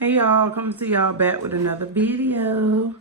Hey y'all, coming to y'all back with another video.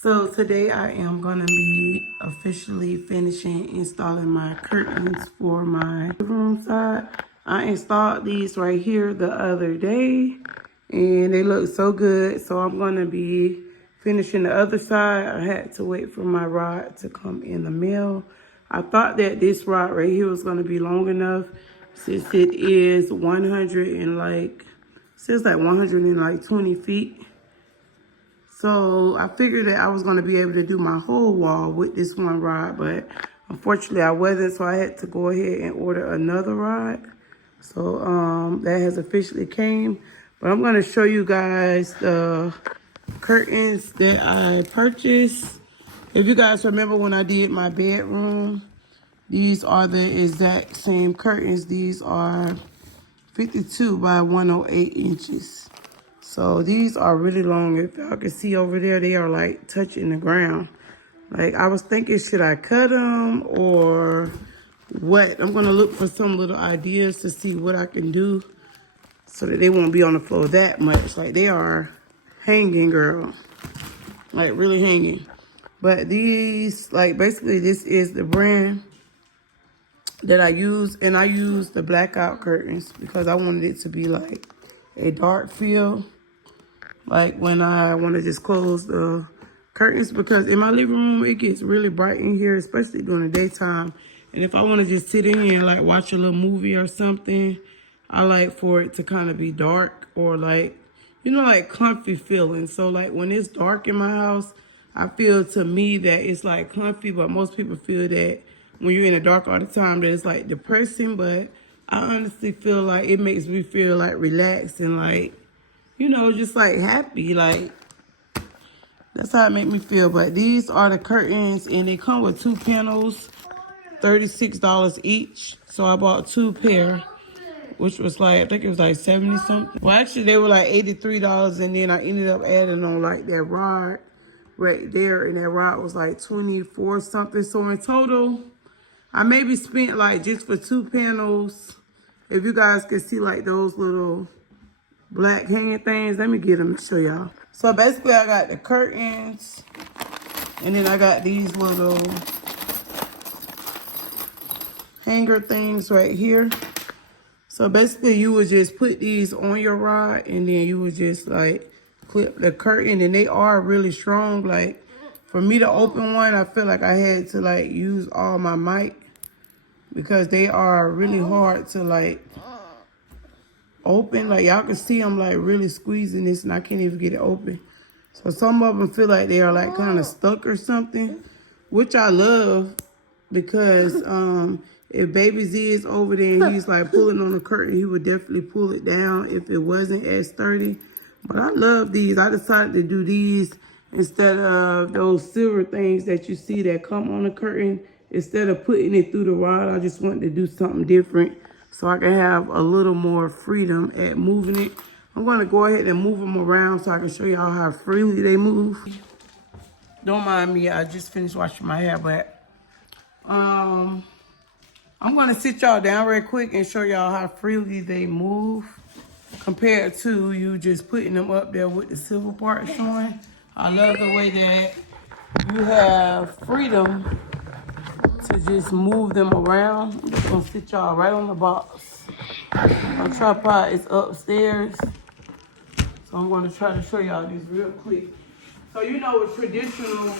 So today I am gonna be officially finishing installing my curtains for my living room side. I installed these right here the other day and they look so good. So I'm gonna be finishing the other side. I had to wait for my rod to come in the mail. I thought that this rod right here was gonna be long enough since it is 100 and like, says like 120 feet. So I figured that I was going to be able to do my whole wall with this one rod, but unfortunately I wasn't, so I had to go ahead and order another rod. So that has officially came. But I'm going to show you guys the curtains that I purchased. If you guys remember when I did my bedroom, these are the exact same curtains. These are 52 by 108 inches. So these are really long. If y'all can see over there, they are like touching the ground. Like I was thinking, should I cut them or what? I'm gonna look for some little ideas to see what I can do so that they won't be on the floor that much. Like they are hanging, girl. Like really hanging. But these, like basically this is the brand that I use. And I use the Blackout curtains because I wanted it to be like a dark feel. Like when I want to just close the curtains, because in my living room, it gets really bright in here, especially during the daytime. And if I want to just sit in here and like watch a little movie or something, I like for it to kind of be dark or like, you know, like comfy feeling. So like when it's dark in my house, I feel to me that it's like comfy, but most people feel that when you're in the dark all the time that it's like depressing. But I honestly feel like it makes me feel like relaxed and like, you know, just like happy, like that's how it make me feel. But these are the curtains and they come with 2 panels, $36 each. So I bought 2 pair, which was like, I think it was like 70 something. Well, actually they were like $83 and then I ended up adding on like that rod right there, and that rod was like 24 something. So in total, I maybe spent like just for 2 panels, if you guys can see like those little black hanging things. Let me get them and show y'all. So basically I got the curtains and then I got these little hanger things right here. So basically you would just put these on your rod and then you would just like clip the curtain, and they are really strong. Like for me to open one, I feel like I had to like use all my might because they are really hard to like open. Like y'all can see I'm like really squeezing this and I can't even get it open. So some of them feel like they are like kind of stuck or something, which I love because if Baby Z is over there and he's like pulling on the curtain, he would definitely pull it down if it wasn't as sturdy. But I love these. I decided to do these instead of those silver things that you see that come on the curtain. Instead of putting it through the rod, I just wanted to do something different so I can have a little more freedom at moving it. I'm going to go ahead and move them around so I can show y'all how freely they move. Don't mind me, I just finished washing my hair, but I'm going to sit y'all down real quick and show y'all how freely they move compared to you just putting them up there with the silver part showing. I love the way that you have freedom to just move them around. I'm just gonna sit y'all right on the box. My tripod is upstairs, so I'm gonna try to show y'all this real quick. So you know with traditional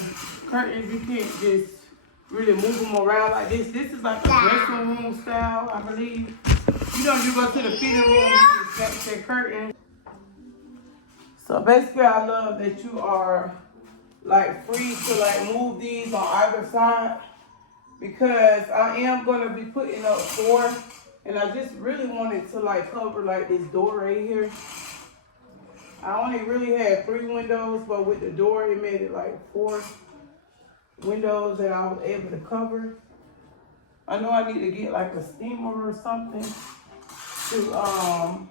curtains, you can't just really move them around like this. This is like a dressing room style, I believe. You know, you go to the fitting room, you just set that curtain. So basically, I love that you are like free to like move these on either side, because I am going to be putting up 4, and I just really wanted to like cover like this door right here. I only really had 3 windows, but with the door it made it like 4. windows that I was able to cover. I know I need to get like a steamer or something to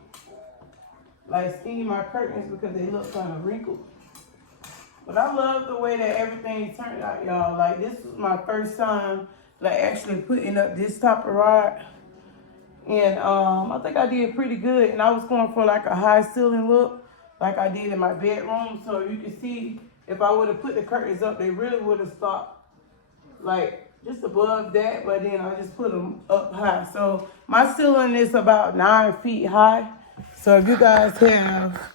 like steam my curtains because they look kind of wrinkled. But I love the way that everything turned out, y'all. Like, this was my first time like actually putting up this type of rod. And I think I did pretty good. And I was going for like a high ceiling look like I did in my bedroom. So you can see if I would have put the curtains up, they really would have stopped like just above that. But then I just put them up high. So my ceiling is about 9 feet high. So if you guys have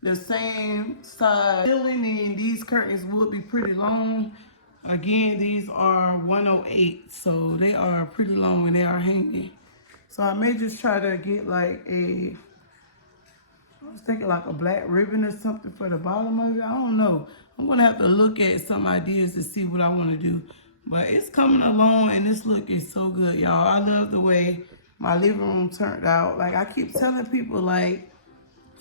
the same size ceiling, then these curtains would be pretty long. Again, these are 108, so they are pretty long when they are hanging. So I may just try to get like I was thinking like a black ribbon or something for the bottom of it. I don't know. I'm gonna have to look at some ideas to see what I wanna do. But it's coming along and this look is so good, y'all. I love the way my living room turned out. Like I keep telling people like,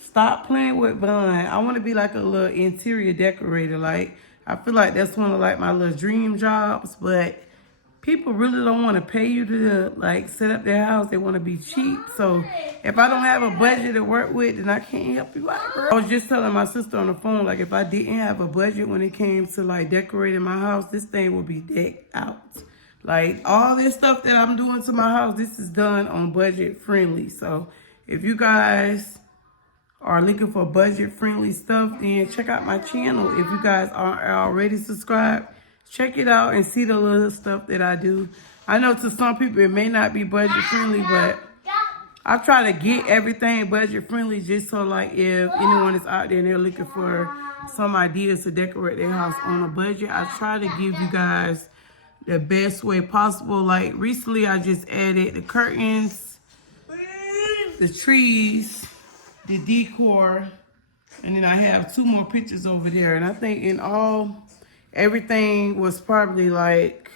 stop playing with Vaughn. I want to be like a little interior decorator. Like, I feel like that's one of like my little dream jobs, but people really don't want to pay you to like set up their house. They want to be cheap. So if I don't have a budget to work with, then I can't help you out, girl. I was just telling my sister on the phone, like if I didn't have a budget when it came to like decorating my house, this thing would be decked out. Like all this stuff that I'm doing to my house, this is done on budget friendly. So if you guys are looking for budget friendly stuff, then check out my channel. If you guys aren't already subscribed, check it out and see the little stuff that I do. I know to some people it may not be budget friendly, but I try to get everything budget friendly just so like if anyone is out there and they're looking for some ideas to decorate their house on a budget, I try to give you guys the best way possible. Like recently I just added the curtains, the trees, the decor, and then I have 2 more pictures over there. And I think in all, everything was probably like,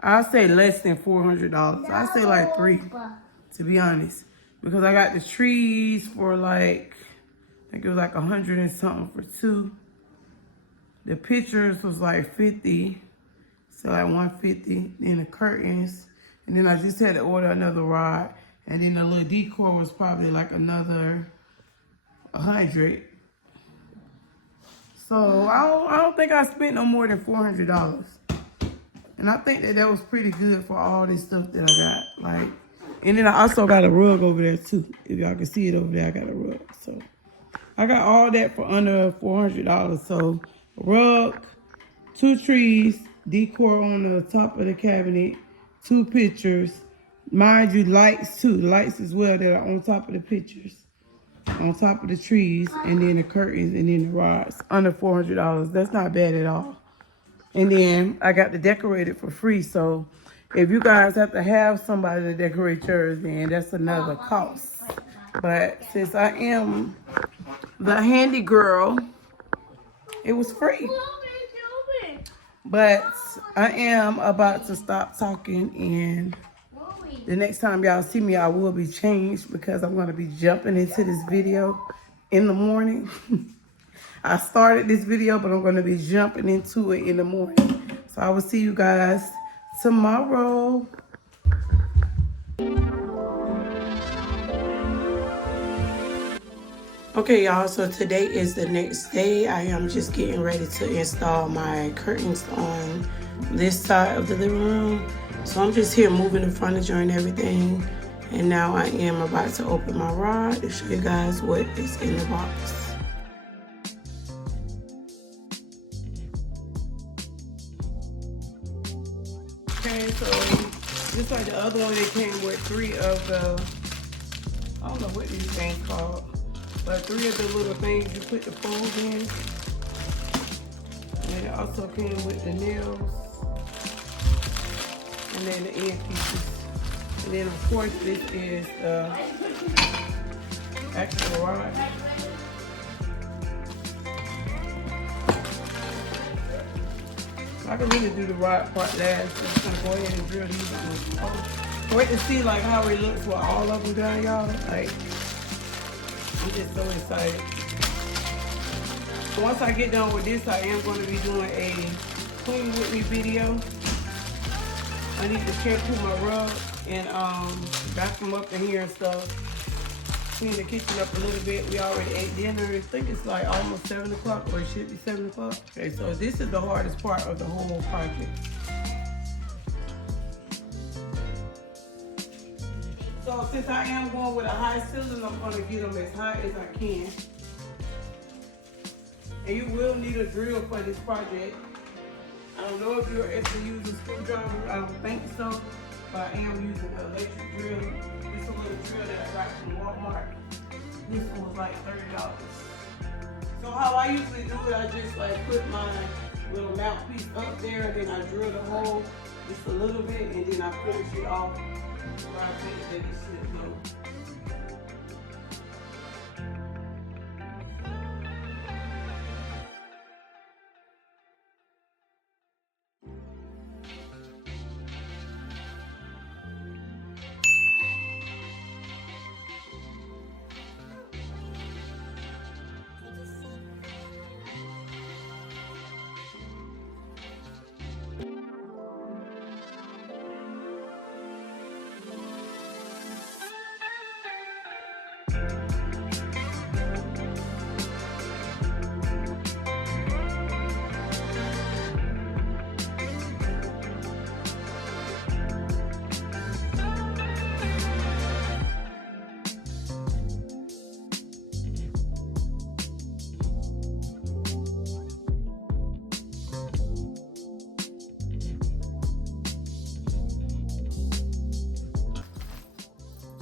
I'd say less than $400. I'd say like 3, to be honest. Because I got the trees for like, I think it was like 100 and something for 2. The pictures was like 50, so like 150. Then the curtains, and then I just had to order another rod. And then the little decor was probably like another 100. So I don't think I spent no more than $400. And I think that was pretty good for all this stuff that I got. Like, and then I also got a rug over there too. If y'all can see it over there, I got a rug. So I got all that for under $400. So a rug, 2 trees, decor on the top of the cabinet, 2 pictures. Mind you, lights too. Lights as well that are on top of the pictures, on top of the trees, and then the curtains, and then the rods. Under $400. That's not bad at all. And then I got to decorate it for free. So if you guys have to have somebody to decorate yours, then that's another cost. But since I am the handy girl, it was free. But I am about to stop talking, and the next time y'all see me, I will be changed because I'm going to be jumping into this video in the morning. I started this video, but I'm going to be jumping into it in the morning. So I will see you guys tomorrow. Okay, y'all, so today is the next day. I am just getting ready to install my curtains on this side of the living room. So I'm just here moving the furniture and everything. And now I am about to open my rod to show you guys what is in the box. Okay, so just like the other one, it came with 3 of the, I don't know what these things called, but 3 of the little things you put the fold in. And it also came with the nails. And then the end pieces. And then of course this is the actual rod. I can really do the rod part last. So I'm gonna go ahead and drill these ones. Wait to see like how it looks with all of them done, y'all. Like, I'm just so excited. Once I get done with this, I am going to be doing a clean with me video. I need to shampoo my rug and vacuum up in here and stuff. Clean the kitchen up a little bit. We already ate dinner. I think it's like almost 7 o'clock, or it should be 7 o'clock. Okay, so this is the hardest part of the whole project. So since I am going with a high ceiling, I'm going to get them as high as I can. And you will need a drill for this project. I don't know if you're able to use a screwdriver. I don't think so, but I am using an electric drill. It's a little drill that I got from Walmart. This one was like $30. So how I usually do it, I just like put my little mouthpiece up there, and then I drill the hole just a little bit, and then I finish it off where I think that it should go.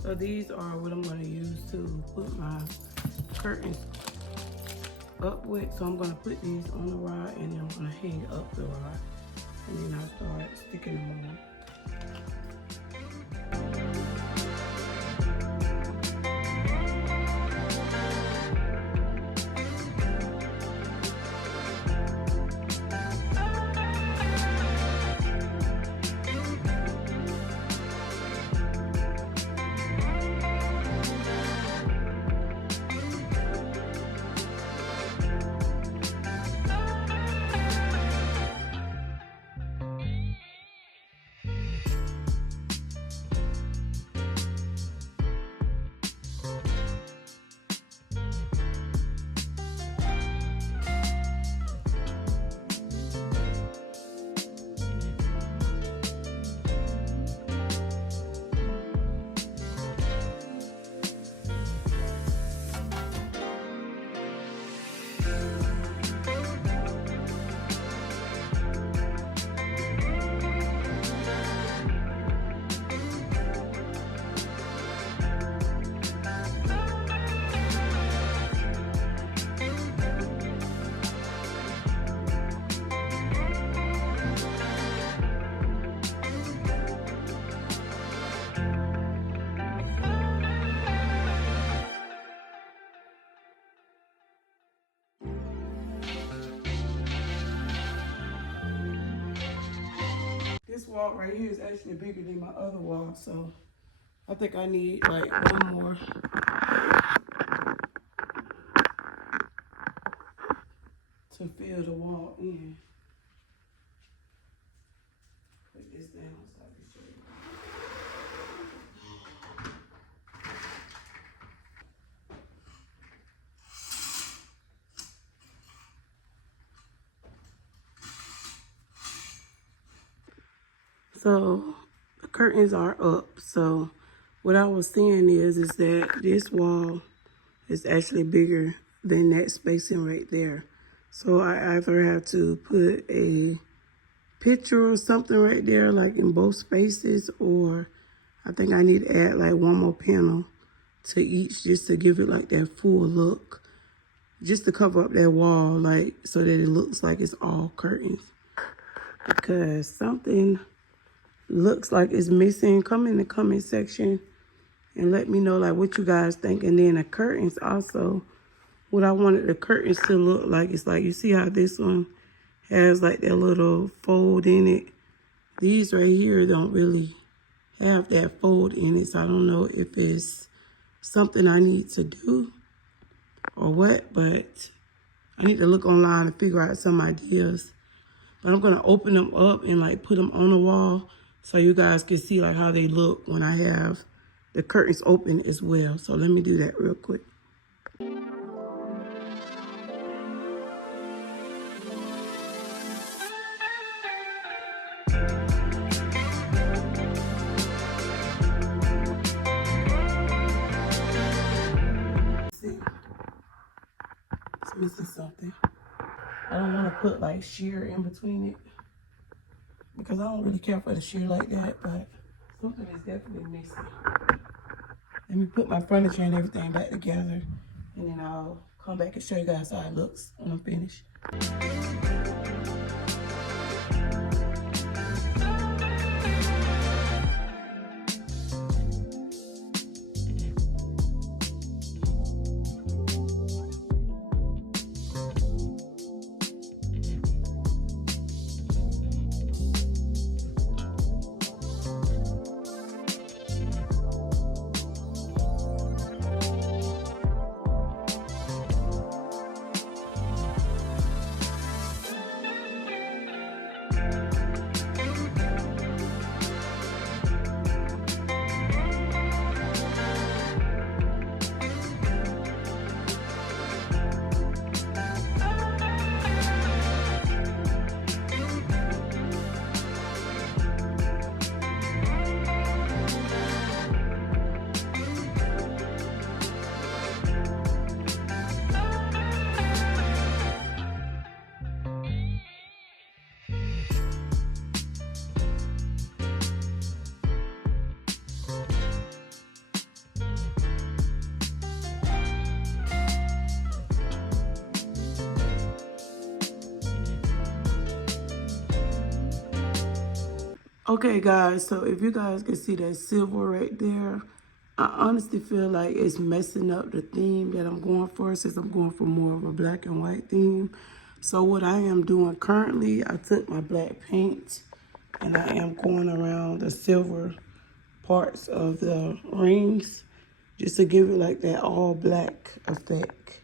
So these are what I'm going to use to put my curtains up with. So I'm going to put these on the rod, and then I'm going to hang up the rod, and then I'll start sticking them on. This wall right here is actually bigger than my other wall, so I think I need like one more to fill the wall in. Put this down so I can show you. So the curtains are up. So what I was saying is that this wall is actually bigger than that spacing right there. So I either have to put a picture or something right there, like in both spaces, or I think I need to add like one more panel to each just to give it like that full look, just to cover up that wall, like so that it looks like it's all curtains. Because something looks like it's missing. Come in the comment section and let me know like what you guys think. And then the curtains also, what I wanted the curtains to look like, it's like, you see how this one has like that little fold in it. These right here don't really have that fold in it, so I don't know if it's something I need to do or what, but I need to look online and figure out some ideas. But I'm gonna open them up and like put them on the wall so you guys can see like how they look when I have the curtains open as well. So let me do that real quick. See, it's missing something. I don't want to put like sheer in between it because I don't really care for the sheer like that, but something is definitely missing. Let me put my furniture and everything back together, and then I'll come back and show you guys how it looks when I'm finished. Okay guys, so if you guys can see that silver right there, I honestly feel like it's messing up the theme that I'm going for, since I'm going for more of a black and white theme. So what I am doing currently, I took my black paint and I am going around the silver parts of the rings just to give it like that all black effect.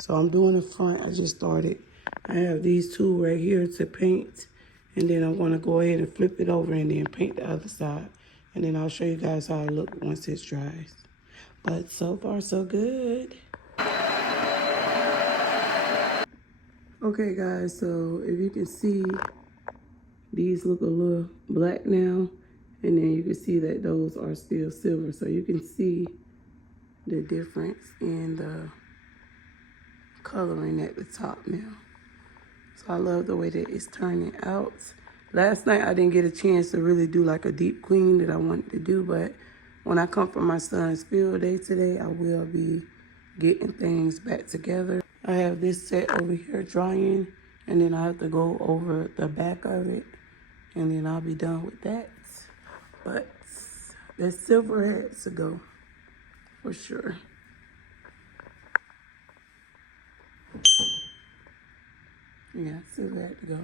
So I'm doing the front. I just started. I have these two right here to paint, and then I'm going to go ahead and flip it over and then paint the other side, and then I'll show you guys how it looks once it dries. But so far so good. Okay guys, so if you can see, these look a little black now, and then you can see that those are still silver. So you can see the difference in the coloring at the top now. So I love the way that it's turning out. Last night I didn't get a chance to really do like a deep clean that I wanted to do, but when I come from my son's field day today, I will be getting things back together. I have this set over here drying, and then I have to go over the back of it, and then I'll be done with that. But that silver has to go for sure. Yeah, silver had to go.